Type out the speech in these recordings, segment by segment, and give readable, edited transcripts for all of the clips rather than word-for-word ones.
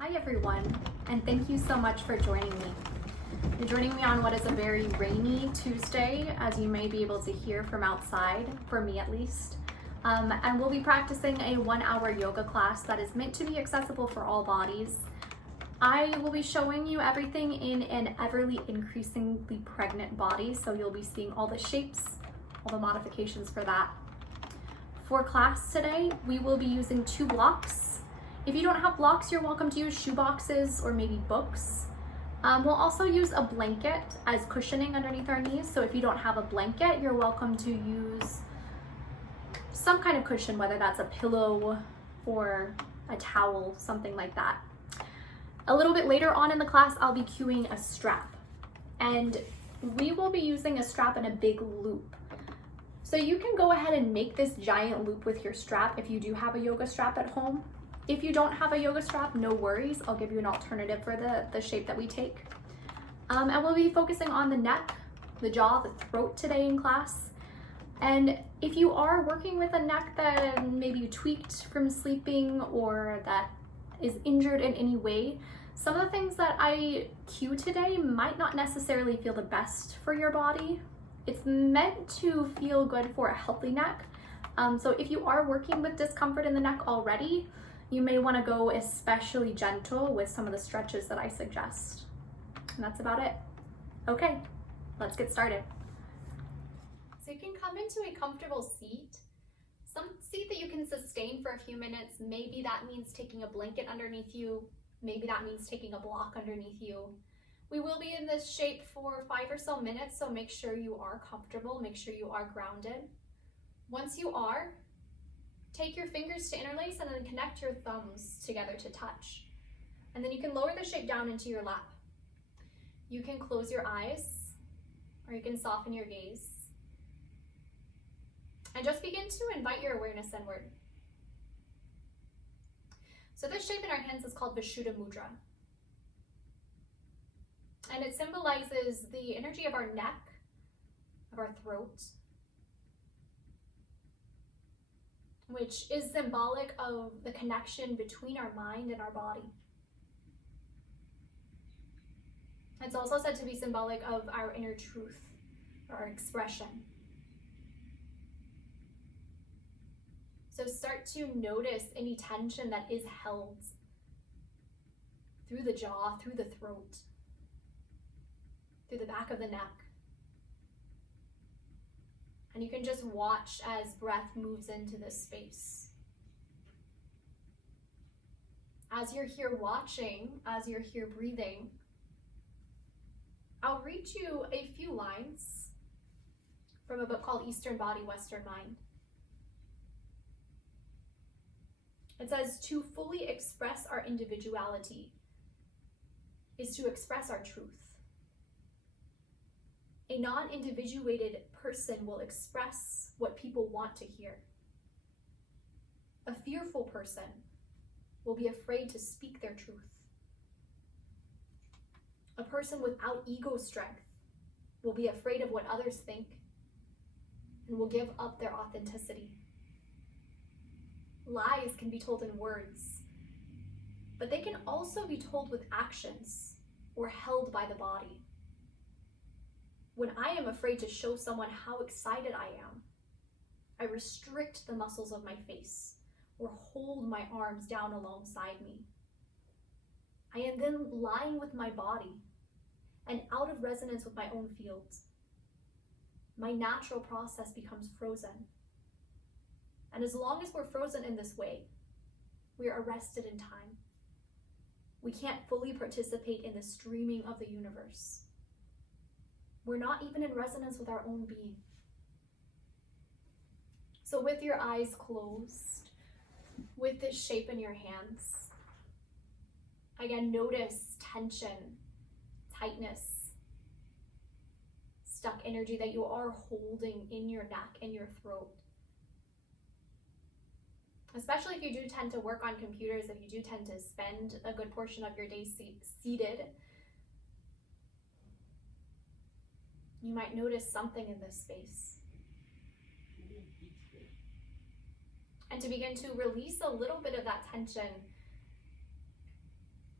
Hi everyone, and thank you so much for joining me. You're joining me on what is a very rainy Tuesday, as you may be able to hear from outside, for me at least. And we'll be practicing a 1-hour yoga class that is meant to be accessible for all bodies. I will be showing you everything in an everly increasingly pregnant body, so you'll be seeing all the shapes, all the modifications for that. For class today, we will be using 2 blocks. If you don't have blocks, you're welcome to use shoe boxes or maybe books. We'll also use a blanket as cushioning underneath our knees. So if you don't have a blanket, you're welcome to use some kind of cushion, whether that's a pillow or a towel, something like that. A little bit later on in the class, I'll be cueing a strap. And we will be using a strap in a big loop. So you can go ahead and make this giant loop with your strap if you do have a yoga strap at home. If you don't have a yoga strap, no worries. I'll give you an alternative for the shape that we take. And we'll be focusing on the neck, the jaw, the throat today in class. And if you are working with a neck that maybe you tweaked from sleeping or that is injured in any way, some of the things that I cue today might not necessarily feel the best for your body. It's meant to feel good for a healthy neck. So if you are working with discomfort in the neck already, you may want to go especially gentle with some of the stretches that I suggest. And that's about it. Okay, let's get started. So you can come into a comfortable seat, some seat that you can sustain for a few minutes. Maybe that means taking a blanket underneath you. Maybe that means taking a block underneath you. We will be in this shape for 5 or so minutes, so make sure you are comfortable, make sure you are grounded. Once you are, take your fingers to interlace and then connect your thumbs together to touch. And then you can lower the shape down into your lap. You can close your eyes or you can soften your gaze. And just begin to invite your awareness inward. So this shape in our hands is called Vishuddha Mudra. And it symbolizes the energy of our neck, of our throat, which is symbolic of the connection between our mind and our body. It's also said to be symbolic of our inner truth, or our expression. So start to notice any tension that is held through the jaw, through the throat, through the back of the neck. And you can just watch as breath moves into this space. As you're here watching, as you're here breathing, I'll read you a few lines from a book called Eastern Body, Western Mind. It says, to fully express our individuality is to express our truth. A non-individuated person will express what people want to hear. A fearful person will be afraid to speak their truth. A person without ego strength will be afraid of what others think and will give up their authenticity. Lies can be told in words, but they can also be told with actions or held by the body. When I am afraid to show someone how excited I am, I restrict the muscles of my face or hold my arms down alongside me. I am then lying with my body and out of resonance with my own fields. My natural process becomes frozen. And as long as we're frozen in this way, we are arrested in time. We can't fully participate in the streaming of the universe. We're not even in resonance with our own being. So with your eyes closed, with this shape in your hands, again, notice tension, tightness, stuck energy that you are holding in your neck and your throat. Especially if you do tend to work on computers, if you do tend to spend a good portion of your day seated, you might notice something in this space. And to begin to release a little bit of that tension,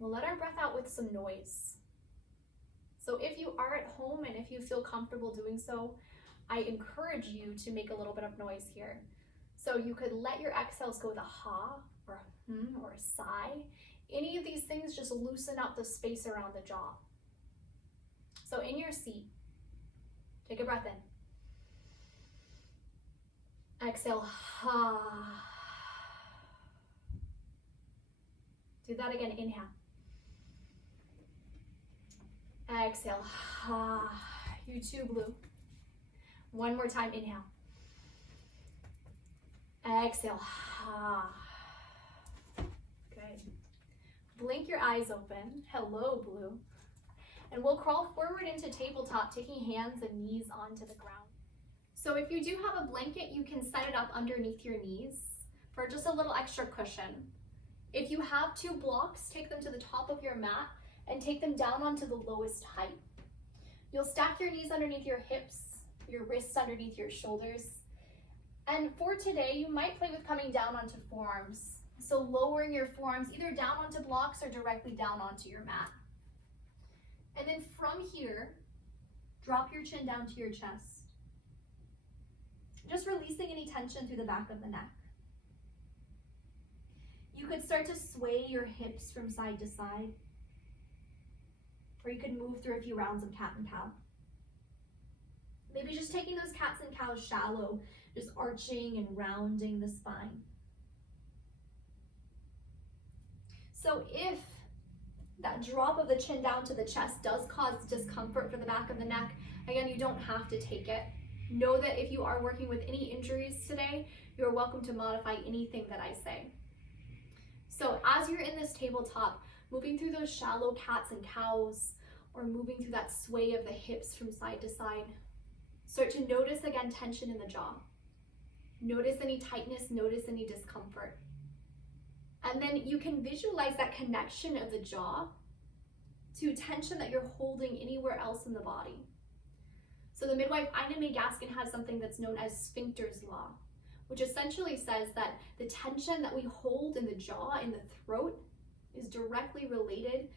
We'll let our breath out with some noise. So if you are at home and if you feel comfortable doing so, I encourage you to make a little bit of noise here. So you could let your exhales go with a ha or a or a sigh. Any of these things just loosen up the space around the jaw. So in your seat, take a breath in. Exhale, ha. Do that again, inhale. Exhale, ha. You too, Blue. One more time, inhale. Exhale, ha. Good. Blink your eyes open. Hello, Blue. And we'll crawl forward into tabletop, taking hands and knees onto the ground. So if you do have a blanket, you can set it up underneath your knees for just a little extra cushion. If you have 2 blocks, take them to the top of your mat and take them down onto the lowest height. You'll stack your knees underneath your hips, your wrists underneath your shoulders. And for today, you might play with coming down onto forearms. So lowering your forearms either down onto blocks or directly down onto your mat. And then from here, drop your chin down to your chest. Just releasing any tension through the back of the neck. You could start to sway your hips from side to side. Or you could move through a few rounds of cat and cow. Maybe just taking those cats and cows shallow, just arching and rounding the spine. So if that drop of the chin down to the chest does cause discomfort for the back of the neck, again, you don't have to take it. Know that if you are working with any injuries today, you're welcome to modify anything that I say. So as you're in this tabletop, moving through those shallow cats and cows, or moving through that sway of the hips from side to side, start to notice again tension in the jaw. Notice any tightness, notice any discomfort. And then you can visualize that connection of the jaw to tension that you're holding anywhere else in the body. So the midwife Ina May Gaskin has something that's known as sphincter's law, which essentially says that the tension that we hold in the jaw, in the throat, is directly related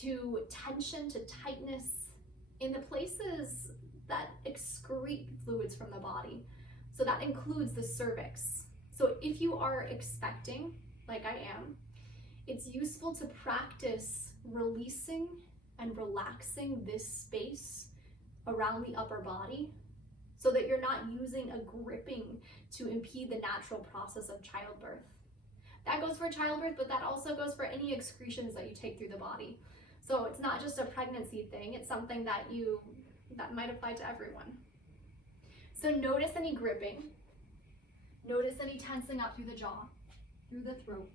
to tension, to tightness in the places that excrete fluids from the body. So that includes the cervix. So if you are expecting, like I am, it's useful to practice releasing and relaxing this space around the upper body so that you're not using a gripping to impede the natural process of childbirth. That goes for childbirth, but that also goes for any excretions that you take through the body. So it's not just a pregnancy thing, it's something that might apply to everyone. So notice any gripping, notice any tensing up through the jaw, through the throat.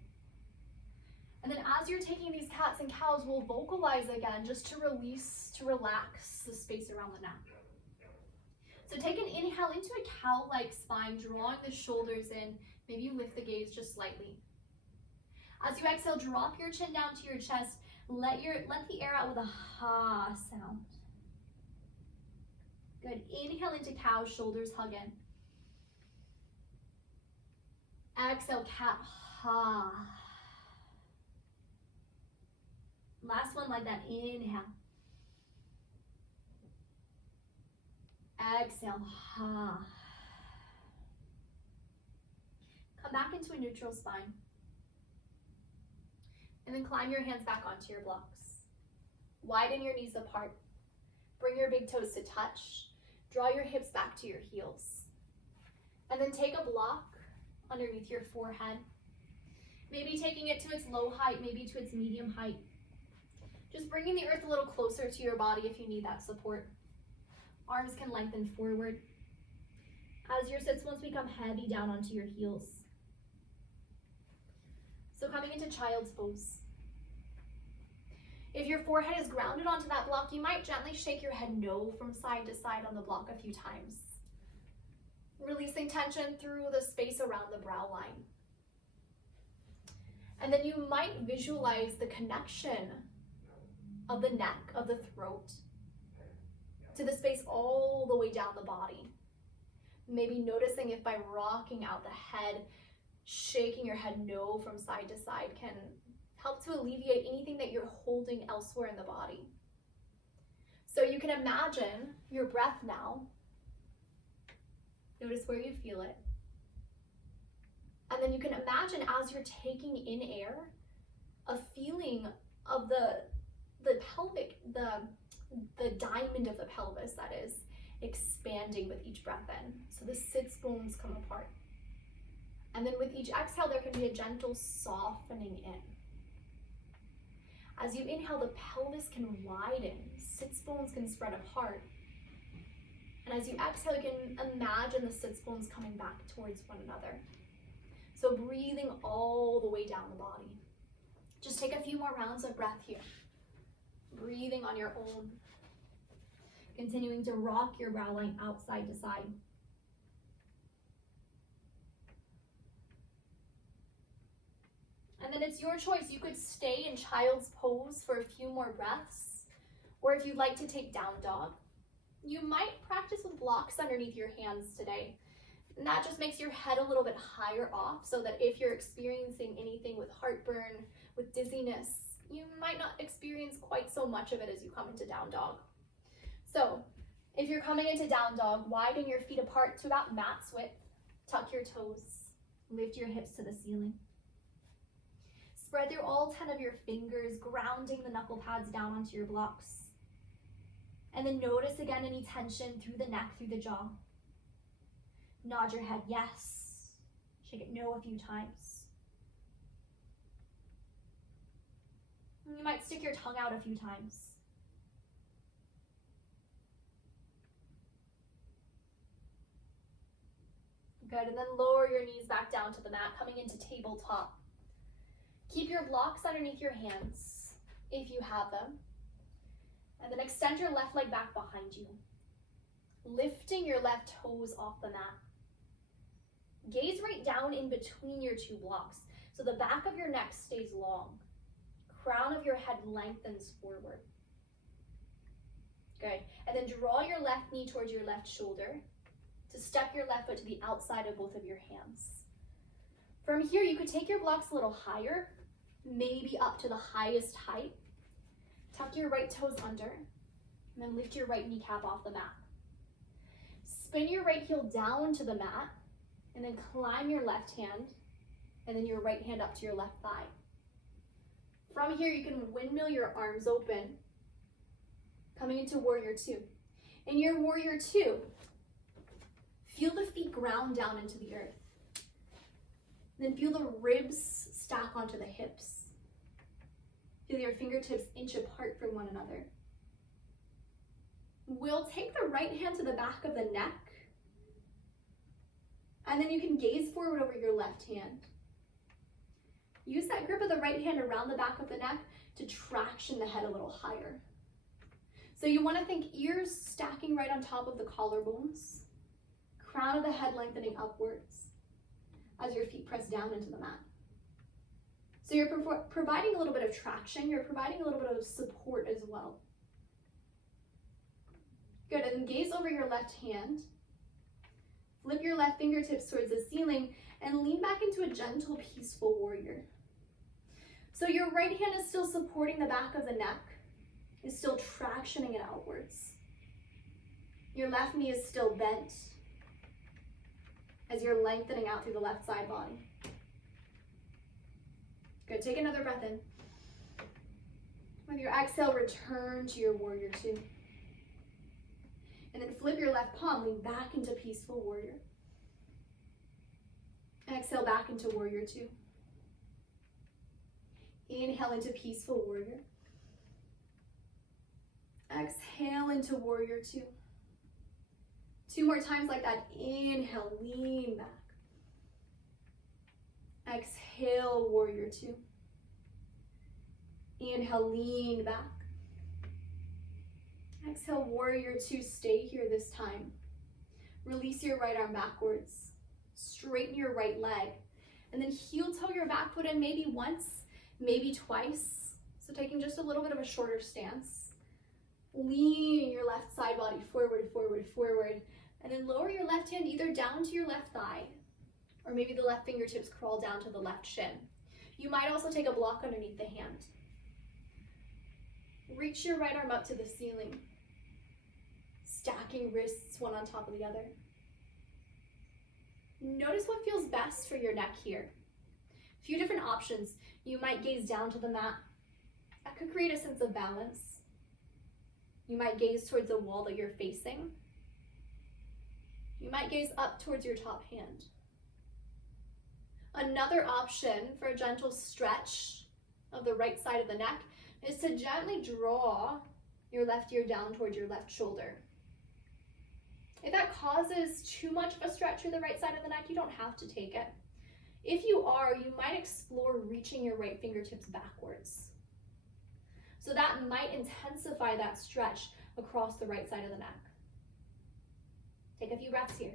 And then as you're taking these cats and cows, we'll vocalize again just to release, to relax the space around the neck. So take an inhale into a cow-like spine, drawing the shoulders in. Maybe you lift the gaze just slightly. As you exhale, drop your chin down to your chest. Let the air out with a ha sound. Good. Inhale into cow, shoulders hug in. Exhale, cat, ha. Last one like that. Inhale. Exhale, ha. Come back into a neutral spine. And then climb your hands back onto your blocks. Widen your knees apart. Bring your big toes to touch. Draw your hips back to your heels. And then take a block underneath your forehead. Maybe taking it to its low height, maybe to its medium height. Just bringing the earth a little closer to your body if you need that support. Arms can lengthen forward. As your sits bones become heavy down onto your heels. So coming into child's pose. If your forehead is grounded onto that block, you might gently shake your head no from side to side on the block a few times. Releasing tension through the space around the brow line. And then you might visualize the connection of the neck, of the throat, to the space all the way down the body. Maybe noticing if by rocking out the head, shaking your head no from side to side can help to alleviate anything that you're holding elsewhere in the body. So you can imagine your breath now. Notice where you feel it. And then you can imagine as you're taking in air, a feeling of the pelvic, the diamond of the pelvis, that is, expanding with each breath in. So the sits bones come apart. And then with each exhale, there can be a gentle softening in. As you inhale, the pelvis can widen, sits bones can spread apart. And as you exhale, you can imagine the sits bones coming back towards one another. So breathing all the way down the body. Just take a few more rounds of breath here. Breathing on your own. Continuing to rock your brow line out side to side. And then it's your choice. You could stay in child's pose for a few more breaths, or if you'd like to take down dog, you might practice with blocks underneath your hands today. And that just makes your head a little bit higher off, so that if you're experiencing anything with heartburn, with dizziness, you might not experience quite so much of it as you come into down dog. So if you're coming into down dog, widen your feet apart to about mat's width, tuck your toes, lift your hips to the ceiling. Spread through all 10 of your fingers, grounding the knuckle pads down onto your blocks. And then notice again any tension through the neck, through the jaw. Nod your head yes. Shake it no a few times. You might stick your tongue out a few times. Good, and then lower your knees back down to the mat, coming into tabletop. Keep your blocks underneath your hands, if you have them. And then extend your left leg back behind you, lifting your left toes off the mat. Gaze right down in between your two blocks, so the back of your neck stays long. Crown of your head lengthens forward. Good, and then draw your left knee towards your left shoulder to step your left foot to the outside of both of your hands. From here, you could take your blocks a little higher, maybe up to the highest height. Tuck your right toes under, and then lift your right kneecap off the mat. Spin your right heel down to the mat, and then climb your left hand, and then your right hand up to your left thigh. From here, you can windmill your arms open, coming into Warrior Two. In your Warrior Two, feel the feet ground down into the earth. Then feel the ribs stack onto the hips. Feel your fingertips inch apart from one another. We'll take the right hand to the back of the neck, and then you can gaze forward over your left hand. Use that grip of the right hand around the back of the neck to traction the head a little higher. So you want to think ears stacking right on top of the collarbones, crown of the head lengthening upwards as your feet press down into the mat. So you're providing a little bit of traction, you're providing a little bit of support as well. Good, and then gaze over your left hand. Flip your left fingertips towards the ceiling and lean back into a gentle, peaceful warrior. So your right hand is still supporting the back of the neck, is still tractioning it outwards. Your left knee is still bent as you're lengthening out through the left side body. Good, take another breath in. With your exhale, return to your Warrior Two. And then flip your left palm, lean back into Peaceful Warrior. Exhale back into Warrior Two. Inhale into Peaceful Warrior. Exhale into Warrior Two. 2 more times like that. Inhale, lean back. Exhale, Warrior Two. Inhale, lean back. Exhale, Warrior Two, stay here this time. Release your right arm backwards. Straighten your right leg. And then heel toe your back foot in maybe once, maybe twice. So taking just a little bit of a shorter stance. Lean your left side body forward, forward, forward. And then lower your left hand either down to your left thigh, or maybe the left fingertips crawl down to the left shin. You might also take a block underneath the hand. Reach your right arm up to the ceiling, stacking wrists one on top of the other. Notice what feels best for your neck here. A few different options. You might gaze down to the mat. That could create a sense of balance. You might gaze towards the wall that you're facing. You might gaze up towards your top hand. Another option for a gentle stretch of the right side of the neck is to gently draw your left ear down towards your left shoulder. If that causes too much of a stretch through the right side of the neck, you don't have to take it. If you are, you might explore reaching your right fingertips backwards. So that might intensify that stretch across the right side of the neck. Take a few breaths here.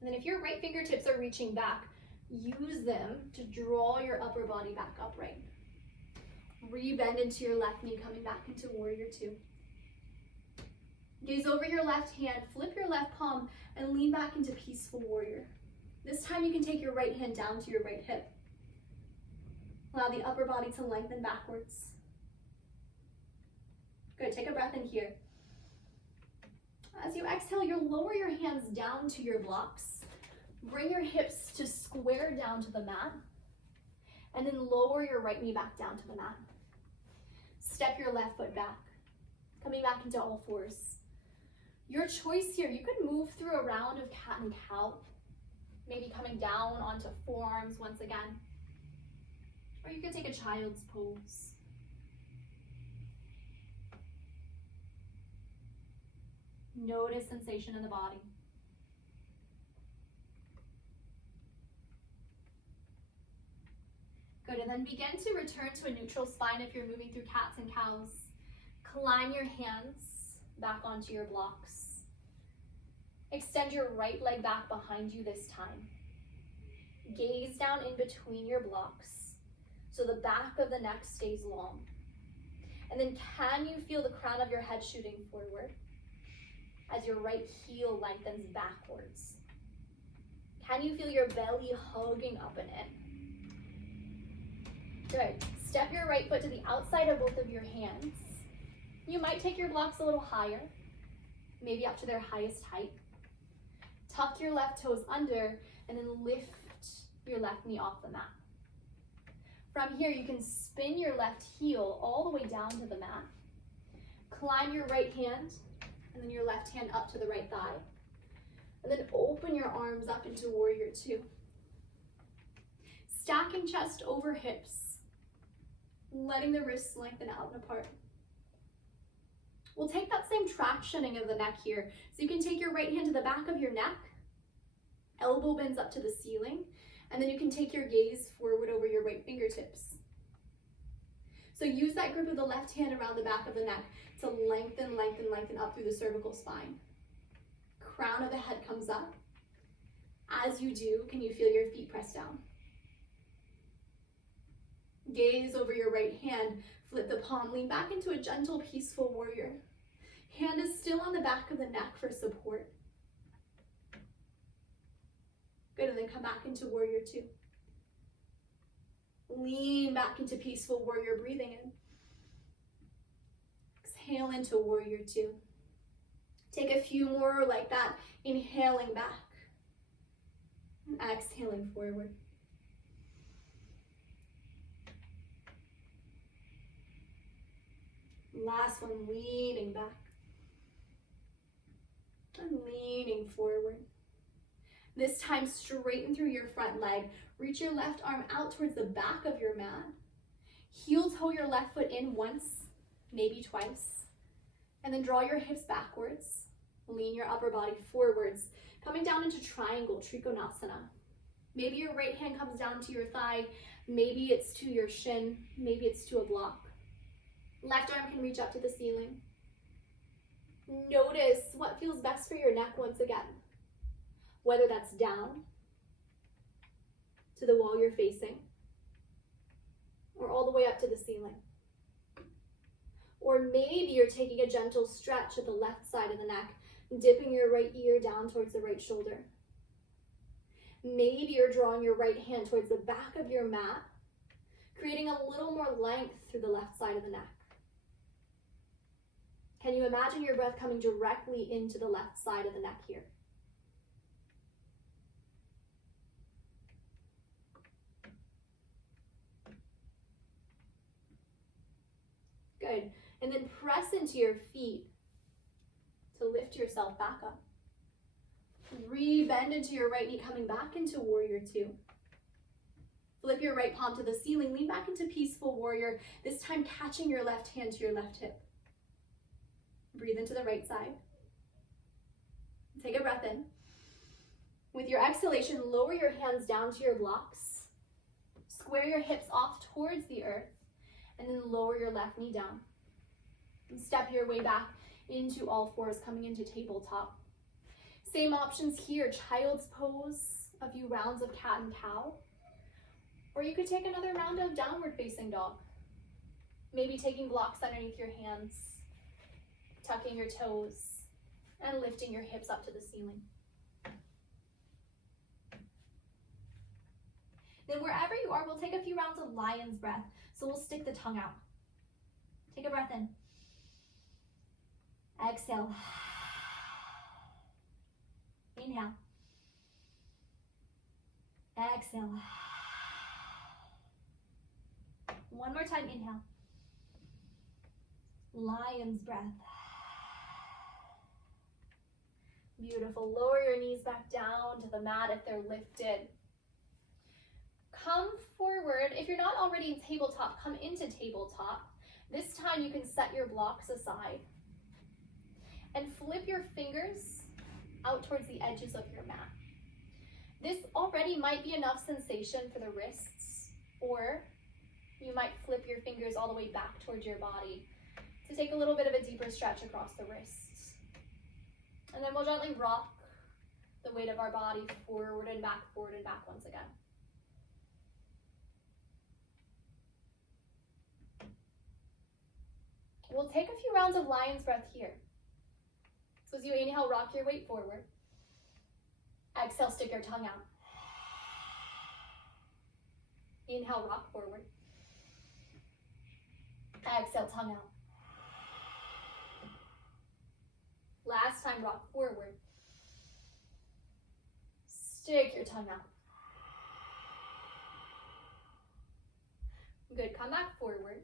And then if your right fingertips are reaching back, use them to draw your upper body back upright. Rebend into your left knee, coming back into warrior two. Gaze over your left hand, flip your left palm, and lean back into peaceful warrior. This time you can take your right hand down to your right hip. Allow the upper body to lengthen backwards. Good, take a breath in here. As you exhale, you'll lower your hands down to your blocks. Bring your hips to square down to the mat, and then lower your right knee back down to the mat. Step your left foot back, coming back into all fours. Your choice here, you could move through a round of cat and cow, maybe coming down onto forearms once again, or you could take a child's pose. Notice sensation in the body. Good, and then begin to return to a neutral spine if you're moving through cats and cows. Climb your hands back onto your blocks. Extend your right leg back behind you this time. Gaze down in between your blocks so the back of the neck stays long. And then can you feel the crown of your head shooting forward as your right heel lengthens backwards? Can you feel your belly hugging up and in? Good. Step your right foot to the outside of both of your hands. You might take your blocks a little higher, maybe up to their highest height. Tuck your left toes under and then lift your left knee off the mat. From here, you can spin your left heel all the way down to the mat. Climb your right hand and then your left hand up to the right thigh. And then open your arms up into warrior two. Stacking chest over hips, letting the wrists lengthen out and apart. We'll take that same tractioning of the neck here. So you can take your right hand to the back of your neck, elbow bends up to the ceiling, and then you can take your gaze forward over your right fingertips. So use that grip of the left hand around the back of the neck to lengthen, lengthen, lengthen up through the cervical spine. Crown of the head comes up. As you do, can you feel your feet press down? Gaze over your right hand, flip the palm, lean back into a gentle, peaceful warrior. Hand is still on the back of the neck for support. Good, and then come back into warrior two. Lean back into peaceful warrior, breathing in. Exhale into warrior two. Take a few more like that, inhaling back. And exhaling forward. Last one, leaning back. And leaning forward. This time, straighten through your front leg. Reach your left arm out towards the back of your mat. Heel toe your left foot in once, maybe twice. And then draw your hips backwards. Lean your upper body forwards. Coming down into triangle, Trikonasana. Maybe your right hand comes down to your thigh. Maybe it's to your shin. Maybe it's to a block. Left arm can reach up to the ceiling. Notice what feels best for your neck once again. Whether that's down to the wall you're facing or all the way up to the ceiling. Or maybe you're taking a gentle stretch at the left side of the neck, dipping your right ear down towards the right shoulder. Maybe you're drawing your right hand towards the back of your mat, creating a little more length through the left side of the neck. Can you imagine your breath coming directly into the left side of the neck here? Good. And then press into your feet to lift yourself back up. Re-bend into your right knee, coming back into Warrior Two. Flip your right palm to the ceiling, lean back into Peaceful Warrior, this time catching your left hand to your left hip. Breathe into the right side. Take a breath in. With your exhalation, lower your hands down to your blocks. Square your hips off towards the earth, and then lower your left knee down. And step your way back into all fours, coming into tabletop. Same options here, child's pose, a few rounds of cat and cow. Or you could take another round of downward facing dog. Maybe taking blocks underneath your hands, tucking your toes, and lifting your hips up to the ceiling. Then wherever you are, we'll take a few rounds of lion's breath. So we'll stick the tongue out. Take a breath in. Exhale. Inhale. Exhale. One more time, inhale. Lion's breath. Beautiful. Lower your knees back down to the mat if they're lifted. Come forward. If you're not already in tabletop, come into tabletop. This time you can set your blocks aside and flip your fingers out towards the edges of your mat. This already might be enough sensation for the wrists, or you might flip your fingers all the way back towards your body to take a little bit of a deeper stretch across the wrists. And then we'll gently rock the weight of our body forward and back once again. We'll take a few rounds of lion's breath here. So as you inhale, rock your weight forward. Exhale, stick your tongue out. Inhale, rock forward. Exhale, tongue out. Last time, rock forward. Stick your tongue out. Good, come back forward.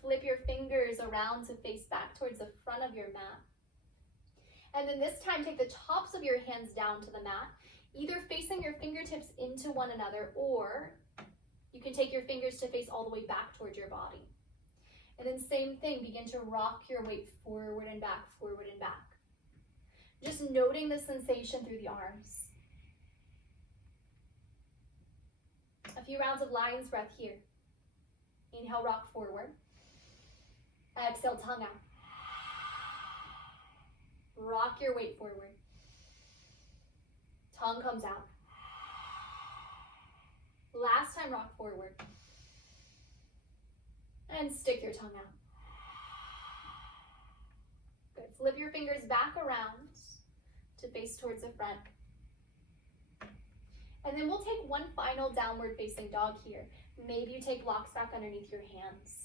Flip your fingers around to face back towards the front of your mat. And then this time, take the tops of your hands down to the mat, either facing your fingertips into one another, or you can take your fingers to face all the way back towards your body. And then same thing, begin to rock your weight forward and back, forward and back. Just noting the sensation through the arms. A few rounds of lion's breath here. Inhale, rock forward. Exhale, tongue out. Rock your weight forward. Tongue comes out. Last time, rock forward. And stick your tongue out. Good. Flip your fingers back around to face towards the front. And then we'll take one final downward facing dog here. Maybe you take blocks back underneath your hands.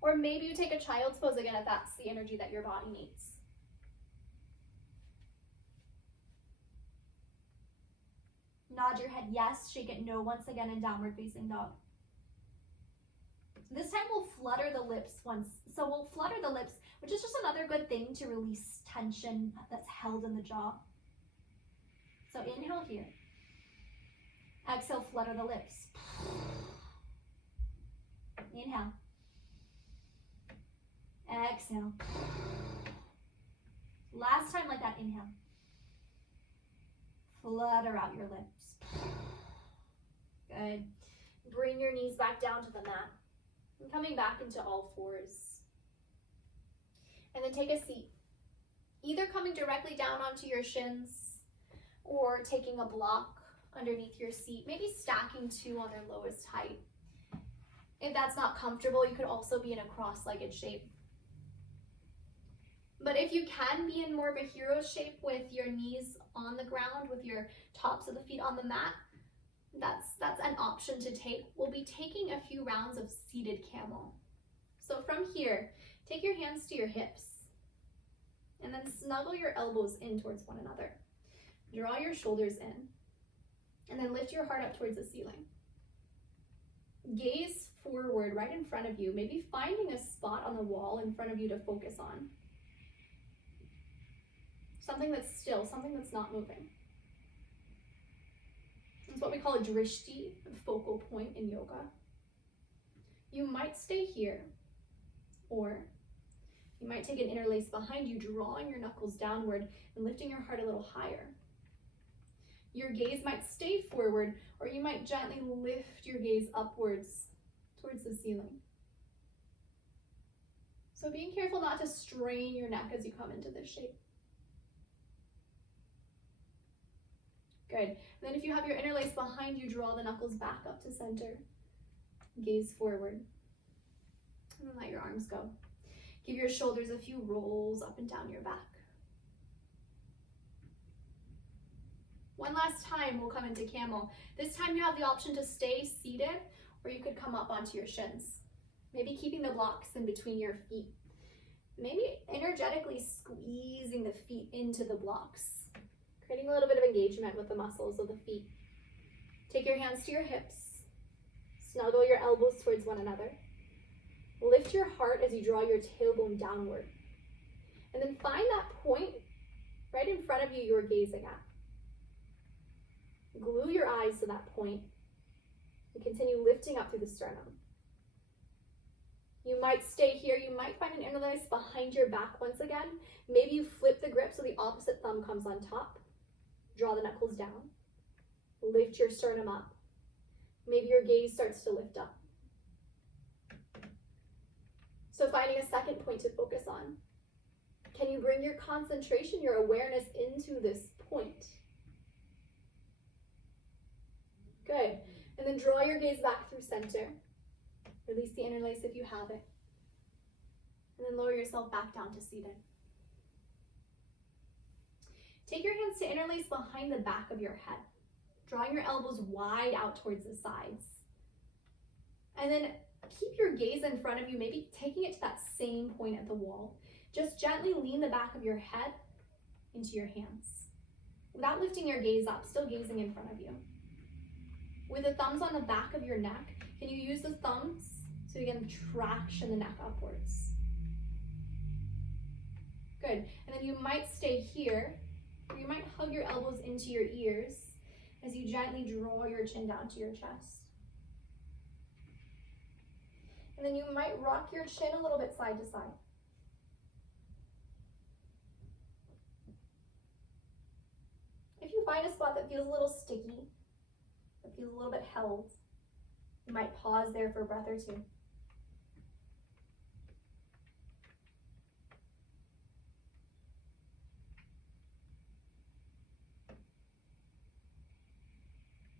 Or maybe you take a child's pose again if that's the energy that your body needs. Nod your head yes, shake it no once again in downward facing dog. This time we'll flutter the lips once. So we'll flutter the lips, which is just another good thing to release tension that's held in the jaw. So inhale here. Exhale, flutter the lips. Inhale. Exhale. Last time like that, inhale. Flutter out your lips. Good. Bring your knees back down to the mat. And coming back into all fours. And then take a seat. Either coming directly down onto your shins or taking a block underneath your seat, maybe stacking two on their lowest height. If that's not comfortable, you could also be in a cross-legged shape. But if you can be in more of a hero shape with your knees on the ground, with your tops of the feet on the mat, that's an option to take. We'll be taking a few rounds of seated camel. So from here, take your hands to your hips and then snuggle your elbows in towards one another. Draw your shoulders in and then lift your heart up towards the ceiling. Gaze forward right in front of you, maybe finding a spot on the wall in front of you to focus on. Something that's still, something that's not moving. It's what we call a drishti, a focal point in yoga. You might stay here, or you might take an interlace behind you, drawing your knuckles downward and lifting your heart a little higher. Your gaze might stay forward, or you might gently lift your gaze upwards towards the ceiling. So being careful not to strain your neck as you come into this shape. Good. And then if you have your interlace behind you, draw the knuckles back up to center. Gaze forward. And then let your arms go. Give your shoulders a few rolls up and down your back. One last time, we'll come into camel. This time you have the option to stay seated, or you could come up onto your shins. Maybe keeping the blocks in between your feet. Maybe energetically squeezing the feet into the blocks, creating a little bit of engagement with the muscles of the feet. Take your hands to your hips. Snuggle your elbows towards one another. Lift your heart as you draw your tailbone downward. And then find that point right in front of you you're gazing at. Glue your eyes to that point and continue lifting up through the sternum. You might stay here. You might find an interlace behind your back once again. Maybe you flip the grip so the opposite thumb comes on top. Draw the knuckles down. Lift your sternum up. Maybe your gaze starts to lift up. So finding a second point to focus on. Can you bring your concentration, your awareness into this point? Good. And then draw your gaze back through center. Release the interlace if you have it. And then lower yourself back down to seated. Take your hands to interlace behind the back of your head, drawing your elbows wide out towards the sides. And then keep your gaze in front of you, maybe taking it to that same point at the wall. Just gently lean the back of your head into your hands, without lifting your gaze up, still gazing in front of you. With the thumbs on the back of your neck, can you use the thumbs to begin traction the neck upwards? Good. And then you might stay here, or you might hug your elbows into your ears as you gently draw your chin down to your chest. And then you might rock your chin a little bit side to side. If you find a spot that feels a little sticky, that feels a little bit held, you might pause there for a breath or two.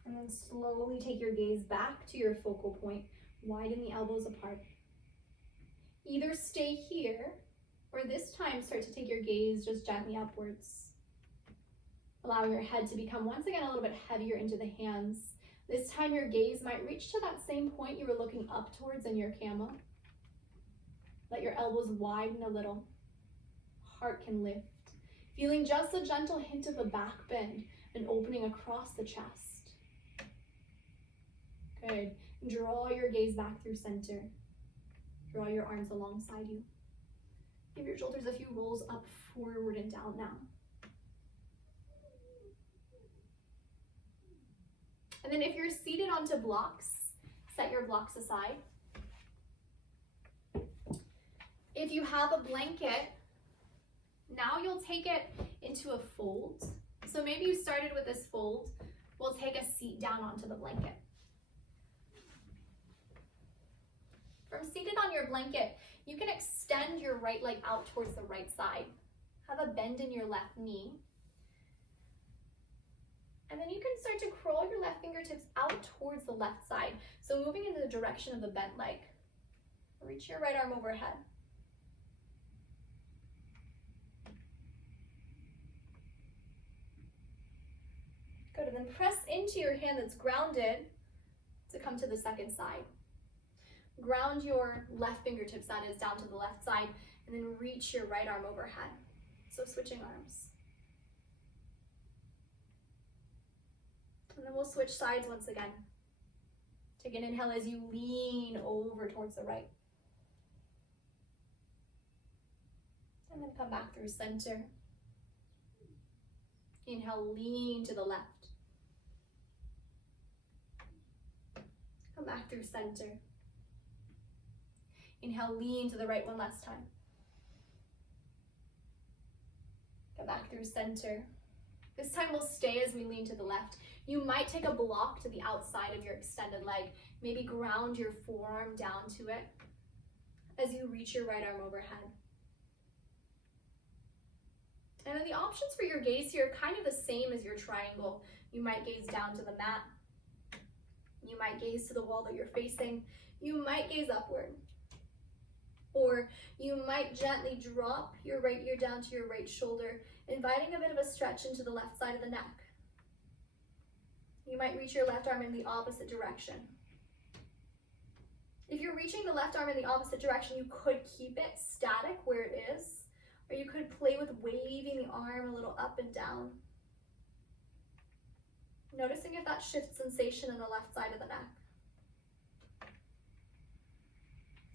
And then slowly take your gaze back to your focal point. Widen the elbows apart. Either stay here, or this time start to take your gaze just gently upwards. Allow your head to become once again a little bit heavier into the hands. This time your gaze might reach to that same point you were looking up towards in your camel. Let your elbows widen a little. Heart can lift. Feeling just a gentle hint of a back bend and opening across the chest. Good. Draw your gaze back through center. Draw your arms alongside you. Give your shoulders a few rolls up, forward, and down now. And then if you're seated onto blocks, set your blocks aside. If you have a blanket, now you'll take it into a fold. So maybe you started with this fold. We'll take a seat down onto the blanket. From seated on your blanket, you can extend your right leg out towards the right side. Have a bend in your left knee. And then you can start to curl your left fingertips out towards the left side. So moving in the direction of the bent leg. Reach your right arm overhead. Good, and then press into your hand that's grounded to come to the second side. Ground your left fingertips, that is, down to the left side, and then reach your right arm overhead. So switching arms. And then we'll switch sides once again. Take an inhale as you lean over towards the right. And then come back through center. Inhale, lean to the left. Come back through center. Inhale, lean to the right one last time. Come back through center. This time we'll stay as we lean to the left. You might take a block to the outside of your extended leg. Maybe ground your forearm down to it as you reach your right arm overhead. And then the options for your gaze here are kind of the same as your triangle. You might gaze down to the mat. You might gaze to the wall that you're facing. You might gaze upward. Or you might gently drop your right ear down to your right shoulder, inviting a bit of a stretch into the left side of the neck. You might reach your left arm in the opposite direction. If you're reaching the left arm in the opposite direction, you could keep it static where it is, or you could play with waving the arm a little up and down. Noticing if that shifts sensation in the left side of the neck.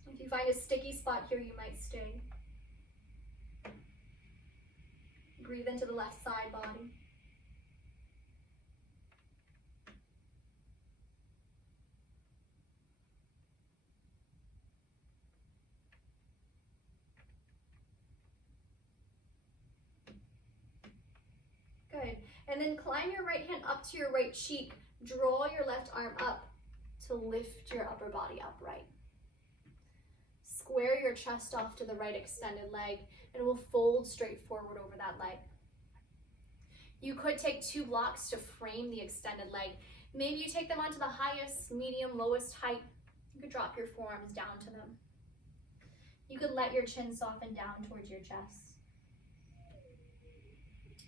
If you find a sticky spot here, you might stay. Breathe into the left side body. Good. And then climb your right hand up to your right cheek. Draw your left arm up to lift your upper body upright. Square your chest off to the right extended leg, and we'll fold straight forward over that leg. You could take 2 blocks to frame the extended leg. Maybe you take them onto the highest, medium, lowest height. You could drop your forearms down to them. You could let your chin soften down towards your chest.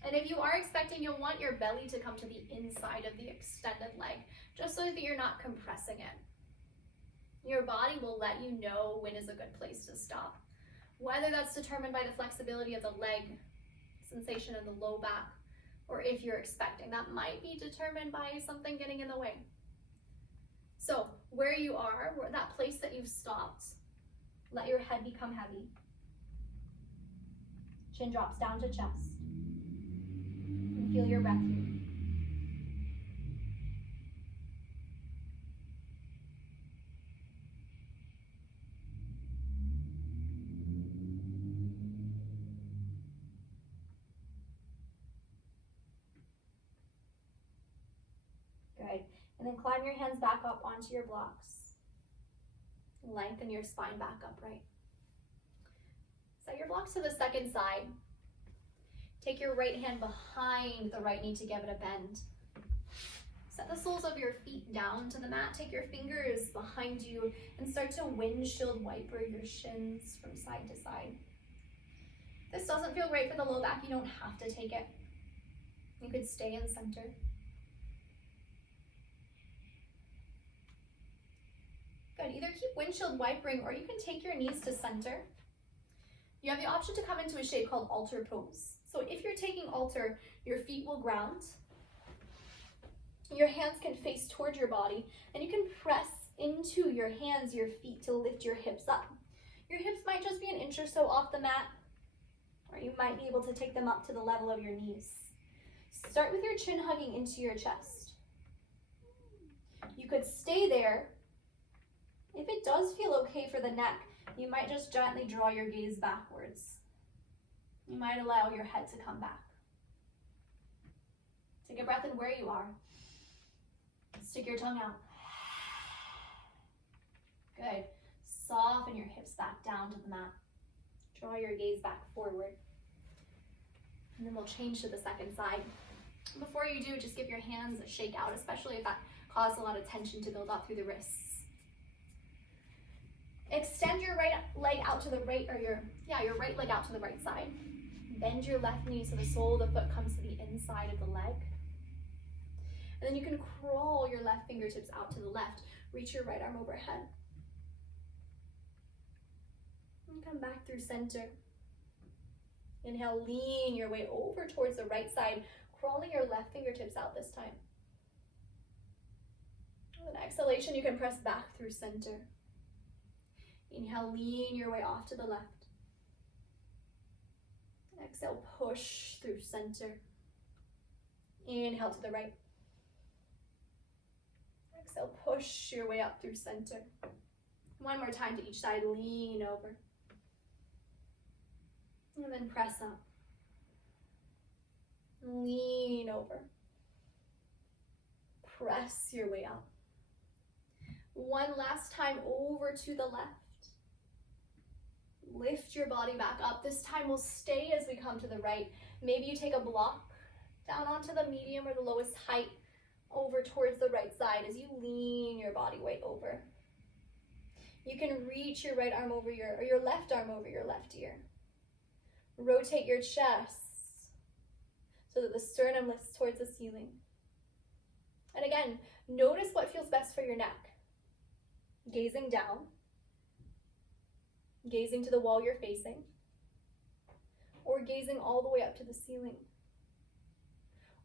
And if you are expecting, you'll want your belly to come to the inside of the extended leg, just so that you're not compressing it. Your body will let you know when is a good place to stop. Whether that's determined by the flexibility of the leg, sensation in the low back, or if you're expecting, that might be determined by something getting in the way. So where you are, that place that you've stopped, let your head become heavy. Chin drops down to chest. And feel your breath here. Good. And then climb your hands back up onto your blocks. Lengthen your spine back upright. Set your blocks to the second side. Take your right hand behind the right knee to give it a bend. Set the soles of your feet down to the mat. Take your fingers behind you and start to windshield wiper your shins from side to side. If this doesn't feel right for the low back, you don't have to take it. You could stay in center. Good, either keep windshield wipering or you can take your knees to center. You have the option to come into a shape called altar pose. So if you're taking altar, your feet will ground. Your hands can face towards your body, and you can press into your hands, your feet, to lift your hips up. Your hips might just be an inch or so off the mat, or you might be able to take them up to the level of your knees. Start with your chin hugging into your chest. You could stay there. If it does feel okay for the neck, you might just gently draw your gaze backwards. You might allow your head to come back. Take a breath in where you are. Stick your tongue out. Good. Soften your hips back down to the mat. Draw your gaze back forward. And then we'll change to the second side. Before you do, just give your hands a shake out, especially if that caused a lot of tension to build up through the wrists. Extend your right leg out to the right, or your right leg out to the right side. Bend your left knee so the sole of the foot comes to the inside of the leg. And then you can crawl your left fingertips out to the left. Reach your right arm overhead. And come back through center. Inhale, lean your way over towards the right side, crawling your left fingertips out this time. With an exhalation, you can press back through center. Inhale, lean your way off to the left. Exhale, push through center. Inhale to the right. Exhale, push your way up through center. One more time to each side, lean over. And then press up. Lean over. Press your way up. One last time over to the left. Lift your body back up. This time we'll stay as we come to the right. Maybe you take a block down onto the medium or the lowest height over towards the right side as you lean your body weight over. You can reach your right arm over your left arm over your left ear. Rotate your chest so that the sternum lifts towards the ceiling. And again, notice what feels best for your neck. Gazing down. Gazing to the wall you're facing, or gazing all the way up to the ceiling,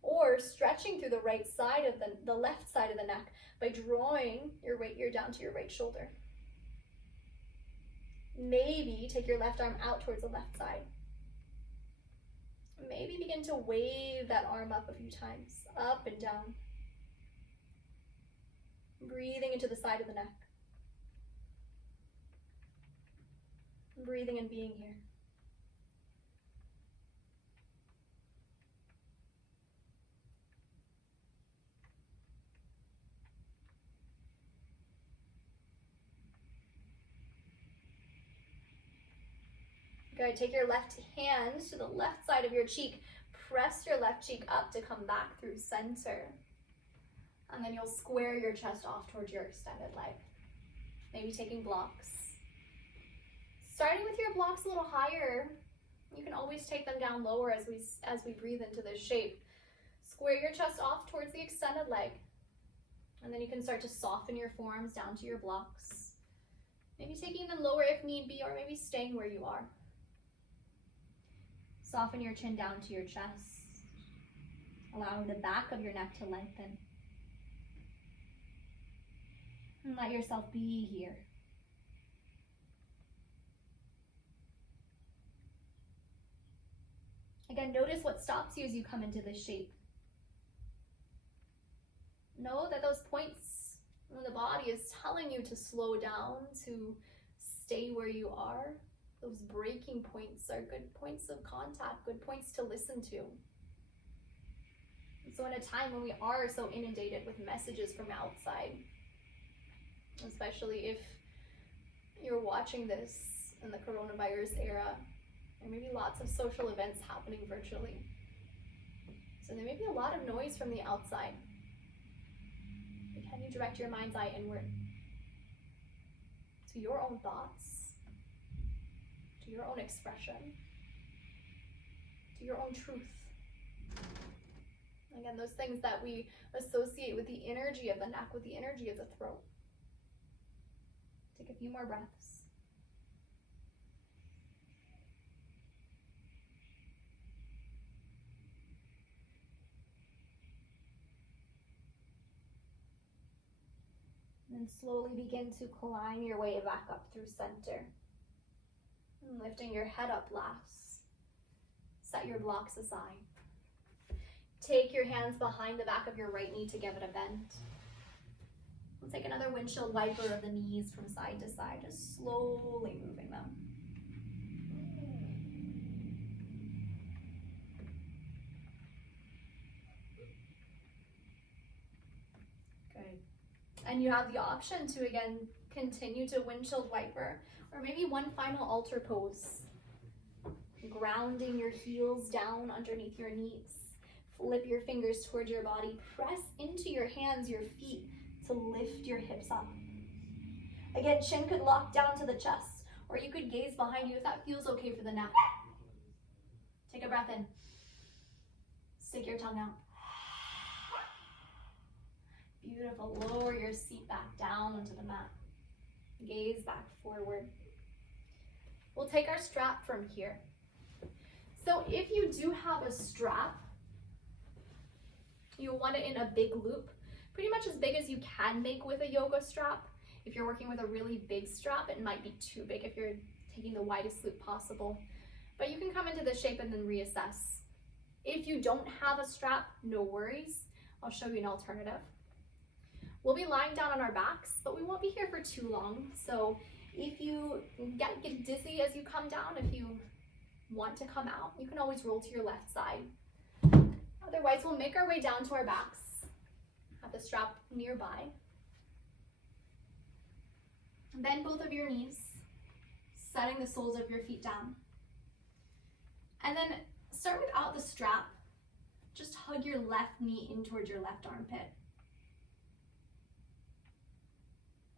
or stretching through the right side of the left side of the neck by drawing your right ear down to your right shoulder. Maybe take your left arm out towards the left side. Maybe begin to wave that arm up a few times, up and down, breathing into the side of the neck. Breathing and being here. Good. Take your left hand to the left side of your cheek. Press your left cheek up to come back through center. And then you'll square your chest off towards your extended leg. Maybe taking blocks. Starting with your blocks a little higher, you can always take them down lower as we breathe into this shape. Square your chest off towards the extended leg. And then you can start to soften your forearms down to your blocks. Maybe taking them lower if need be, or maybe staying where you are. Soften your chin down to your chest, allowing the back of your neck to lengthen. And let yourself be here. Again, notice what stops you as you come into this shape. Know that those points in the body is telling you to slow down, to stay where you are. Those breaking points are good points of contact, good points to listen to. And so in a time when we are so inundated with messages from outside, especially if you're watching this in the coronavirus era, there may be lots of social events happening virtually. So there may be a lot of noise from the outside. But can you direct your mind's eye inward to your own thoughts, to your own expression, to your own truth? Again, those things that we associate with the energy of the neck, with the energy of the throat. Take a few more breaths. And slowly begin to climb your way back up through center. And lifting your head up last. Set your blocks aside. Take your hands behind the back of your right knee to give it a bend. We'll take another windshield wiper of the knees from side to side, just slowly moving them. Good. And you have the option to, again, continue to windshield wiper, or maybe one final altar pose. Grounding your heels down underneath your knees. Flip your fingers towards your body. Press into your hands, your feet, to lift your hips up. Again, chin could lock down to the chest, or you could gaze behind you if that feels okay for the neck. Take a breath in. Stick your tongue out. Beautiful. Lower your seat back down onto the mat. Gaze back forward. We'll take our strap from here. So if you do have a strap, you'll want it in a big loop, pretty much as big as you can make with a yoga strap. If you're working with a really big strap, it might be too big if you're taking the widest loop possible. But you can come into this shape and then reassess. If you don't have a strap, no worries. I'll show you an alternative. We'll be lying down on our backs, but we won't be here for too long. So if you get dizzy as you come down, if you want to come out, you can always roll to your left side. Otherwise, we'll make our way down to our backs. Have the strap nearby. Bend both of your knees, setting the soles of your feet down. And then start without the strap. Just hug your left knee in towards your left armpit.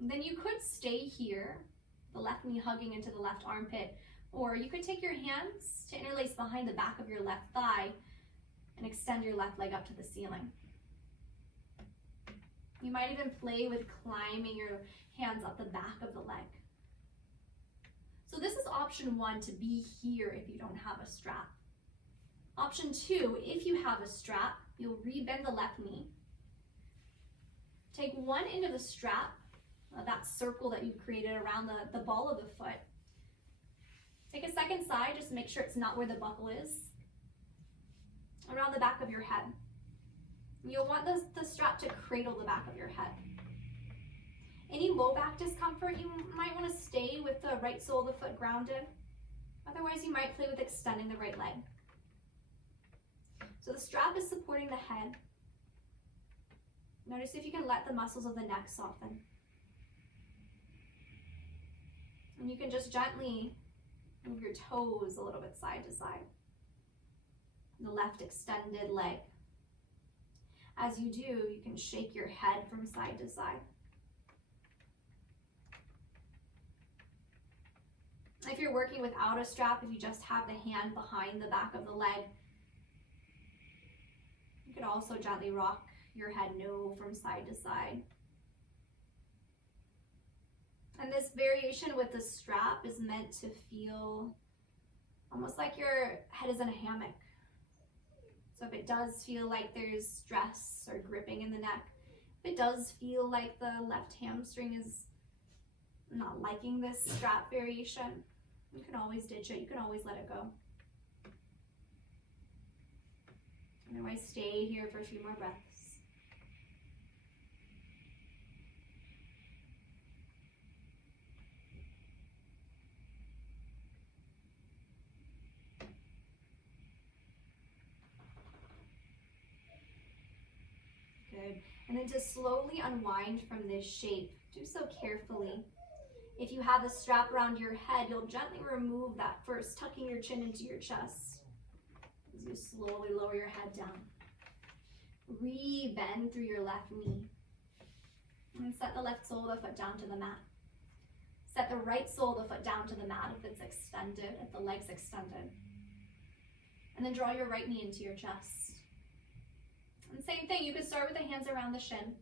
And then you could stay here, the left knee hugging into the left armpit, or you could take your hands to interlace behind the back of your left thigh and extend your left leg up to the ceiling. You might even play with climbing your hands up the back of the leg. So this is option 1, to be here if you don't have a strap. Option 2, if you have a strap, you'll rebend the left knee. Take one end of the strap, that circle that you created around the ball of the foot. Take a second side, just to make sure it's not where the buckle is, around the back of your head. You'll want the strap to cradle the back of your head. Any low back discomfort, you might want to stay with the right sole of the foot grounded. Otherwise, you might play with extending the right leg. So the strap is supporting the head. Notice if you can let the muscles of the neck soften. And you can just gently move your toes a little bit side to side. The left extended leg. As you do, you can shake your head from side to side. If you're working without a strap, if you just have the hand behind the back of the leg, you could also gently rock your head no from side to side. And this variation with the strap is meant to feel almost like your head is in a hammock. So if it does feel like there's stress or gripping in the neck, if it does feel like the left hamstring is not liking this strap variation, you can always ditch it. You can always let it go. Otherwise, stay here for a few more breaths. Good. And then to slowly unwind from this shape, do so carefully. If you have a strap around your head, you'll gently remove that first, tucking your chin into your chest as you slowly lower your head down. Re-bend through your left knee. And set the left sole of the foot down to the mat. Set the right sole of the foot down to the mat if it's extended, if the leg's extended. And then draw your right knee into your chest. And same thing, you could start with the hands around the shin.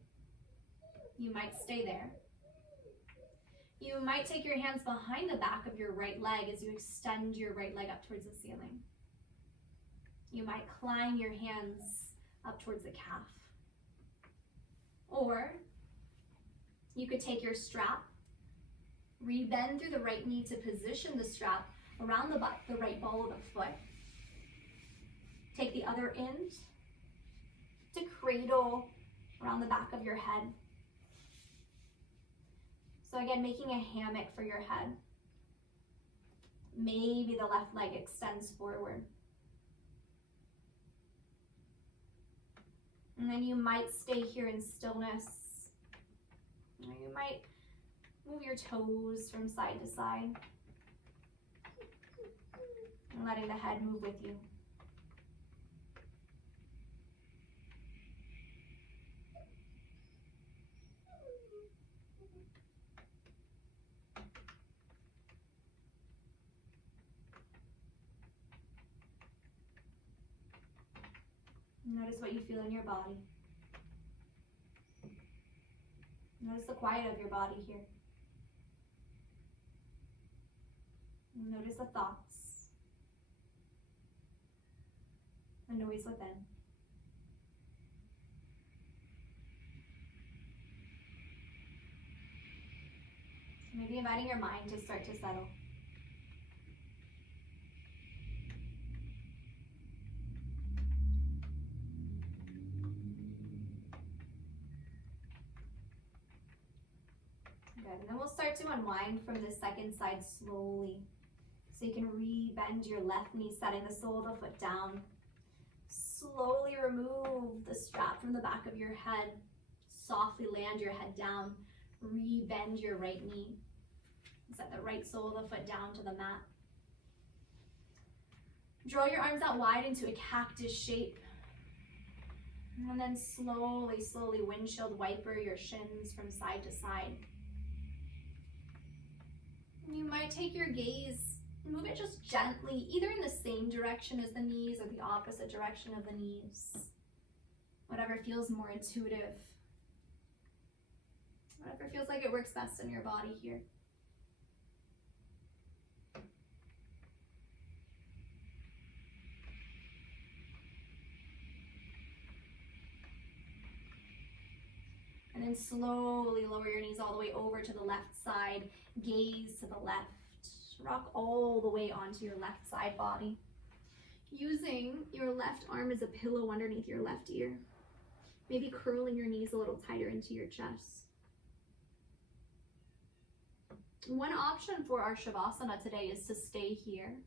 You might stay there. You might take your hands behind the back of your right leg as you extend your right leg up towards the ceiling. You might climb your hands up towards the calf. Or you could take your strap, re-bend through the right knee to position the strap around the right ball of the foot. Take the other end to cradle around the back of your head. So again, making a hammock for your head. Maybe the left leg extends forward. And then you might stay here in stillness. You might move your toes from side to side. And letting the head move with you. Notice what you feel in your body. Notice the quiet of your body here. Notice the thoughts, the noise within. Maybe inviting your mind to start to settle. Good, and then we'll start to unwind from the second side slowly. So you can re-bend your left knee, setting the sole of the foot down. Slowly remove the strap from the back of your head. Softly land your head down. Re-bend your right knee. Set the right sole of the foot down to the mat. Draw your arms out wide into a cactus shape. And then slowly, slowly windshield wiper your shins from side to side. You might take your gaze, move it just gently, either in the same direction as the knees or the opposite direction of the knees. Whatever feels more intuitive. Whatever feels like it works best in your body here. And then slowly lower your knees all the way over to the left side. Gaze to the left. Rock all the way onto your left side body. Using your left arm as a pillow underneath your left ear. Maybe curling your knees a little tighter into your chest. One option for our Shavasana today is to stay here.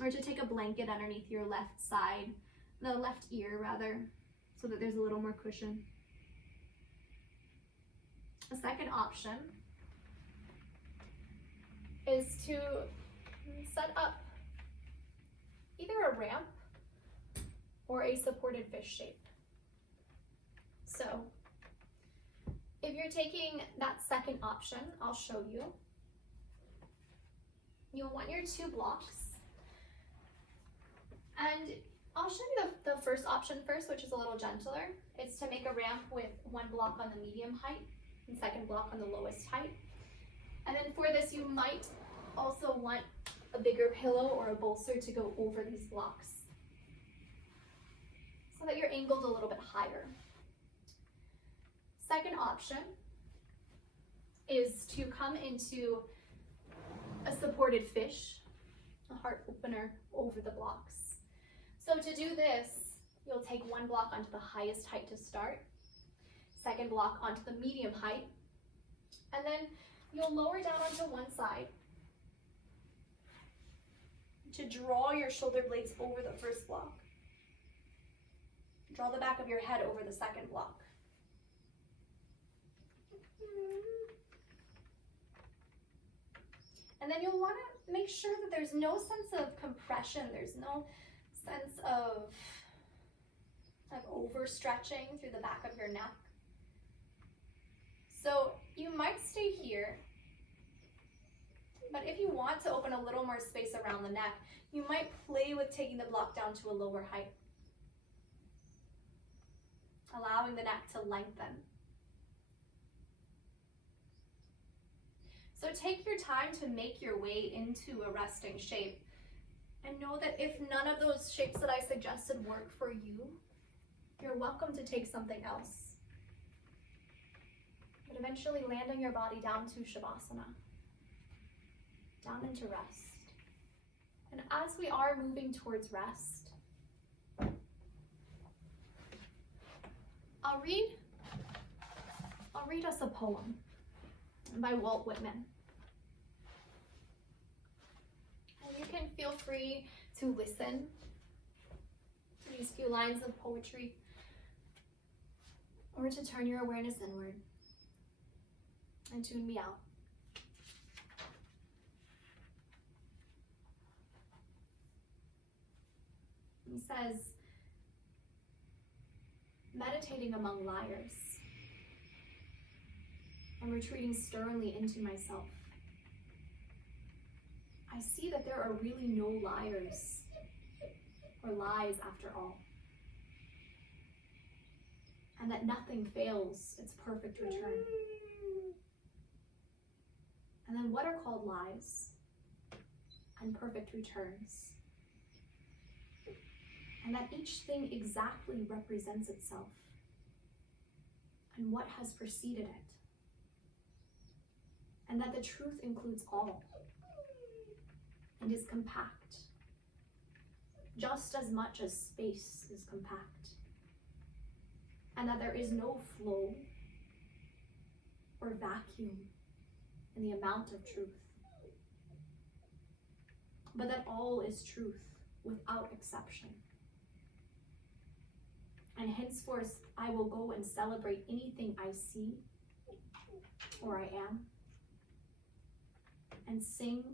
Or to take a blanket underneath your left side, the left ear rather, so that there's a little more cushion. A second option is to set up either a ramp or a supported fish shape. So if you're taking that second option, I'll show you. You'll want your 2 blocks. And I'll show you the first option first, which is a little gentler. It's to make a ramp with 1 block on the medium height and second block on the lowest height. And then for this, you might also want a bigger pillow or a bolster to go over these blocks so that you're angled a little bit higher. Second option is to come into a supported fish, a heart opener over the blocks. So to do this, you'll take 1 block onto the highest height to start, second block onto the medium height, and then you'll lower down onto one side to draw your shoulder blades over the first block. Draw the back of your head over the second block. And then you'll want to make sure that there's no sense of compression, there's no sense of like overstretching through the back of your neck. So you might stay here, but if you want to open a little more space around the neck, you might play with taking the block down to a lower height, allowing the neck to lengthen. So take your time to make your way into a resting shape. And know that if none of those shapes that I suggested work for you, you're welcome to take something else. But eventually landing your body down to Shavasana, down into rest. And as we are moving towards rest, I'll read us a poem by Walt Whitman. And you can feel free to listen to these few lines of poetry or to turn your awareness inward and tune me out. He says, meditating among liars, I'm retreating sternly into myself. I see that there are really no liars. or lies after all. And that nothing fails its perfect return. And then what are called lies and perfect returns? And that each thing exactly represents itself and what has preceded it. And that the truth includes all and is compact, just as much as space is compact. And that there is no flow or vacuum in the amount of truth, but that all is truth without exception. And henceforth, I will go and celebrate anything I see or I am, and sing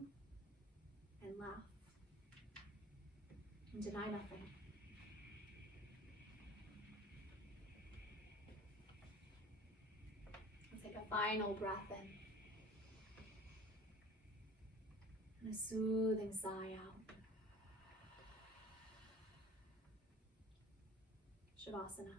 and laugh and deny nothing. Take a final breath in and a soothing sigh out. Shavasana.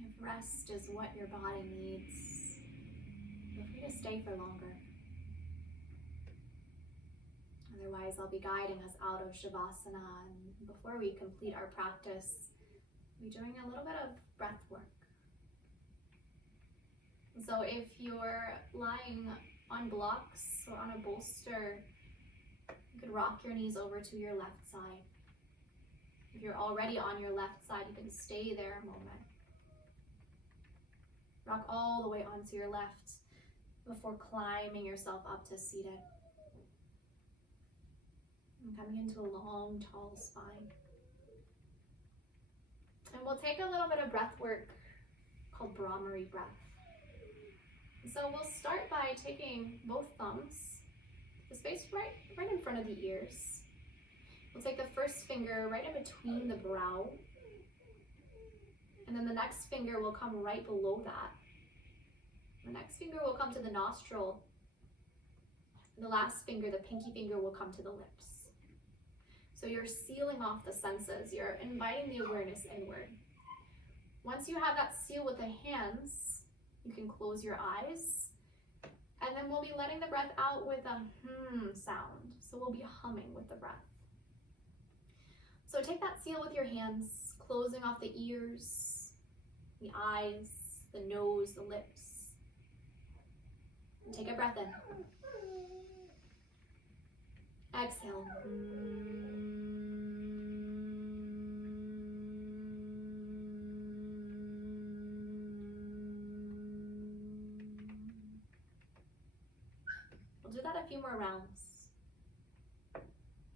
If rest is what your body needs, feel free to stay for longer. Otherwise, I'll be guiding us out of Shavasana, and before we complete our practice, we'll be doing a little bit of breath work. So if you're lying on blocks or on a bolster, you could rock your knees over to your left side. If you're already on your left side, you can stay there a moment. Rock all the way onto your left before climbing yourself up to seated. And coming into a long, tall spine. And we'll take a little bit of breath work called Brahmari breath. So we'll start by taking both thumbs, the space right in front of the ears. We'll take the first finger right in between the brow, and then the next finger will come right below that. The next finger will come to the nostril, and the last finger, the pinky finger, will come to the lips. So you're sealing off the senses, you're inviting the awareness inward. Once you have that seal with the hands, you can close your eyes And then we'll be letting the breath out with a sound. So we'll be humming with the breath. So take that seal with your hands, closing off the ears, the eyes, the nose, the lips. And take a breath in. Exhale. We'll do that a few more rounds.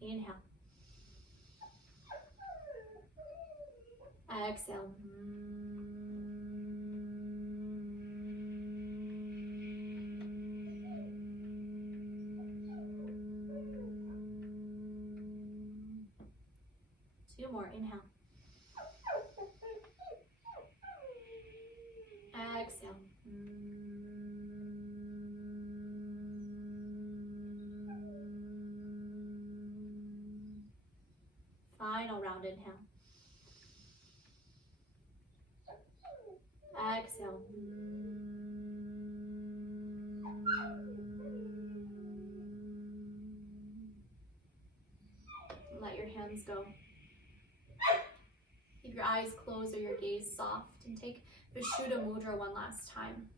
Inhale. Exhale. Two more. Inhale. Exhale. Final round. Inhale. Exhale. Let your hands go. Keep your eyes closed or your gaze soft, and take Vishuddha Mudra one last time.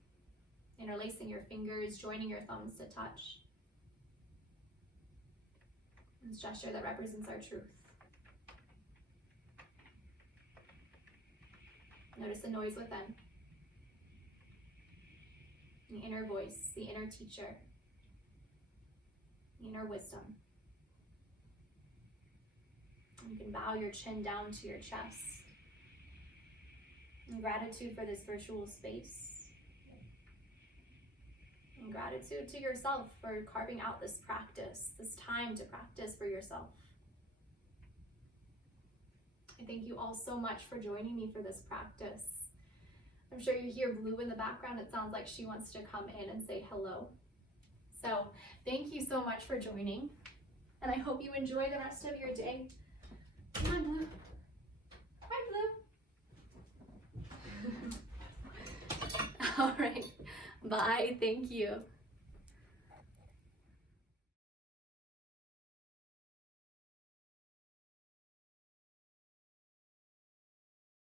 Interlacing your fingers, joining your thumbs to touch. This gesture that represents our truth. Notice the noise within. The inner voice, the inner teacher, the inner wisdom. And you can bow your chin down to your chest. In gratitude for this virtual space. And gratitude to yourself for carving out this practice, this time to practice for yourself. I thank you all so much for joining me for this practice. I'm sure you hear Blue in the background. It sounds like she wants to come in and say hello. So thank you so much for joining. And I hope you enjoy the rest of your day. Come on, Blue. Hi, Blue. All right. Bye. Thank you.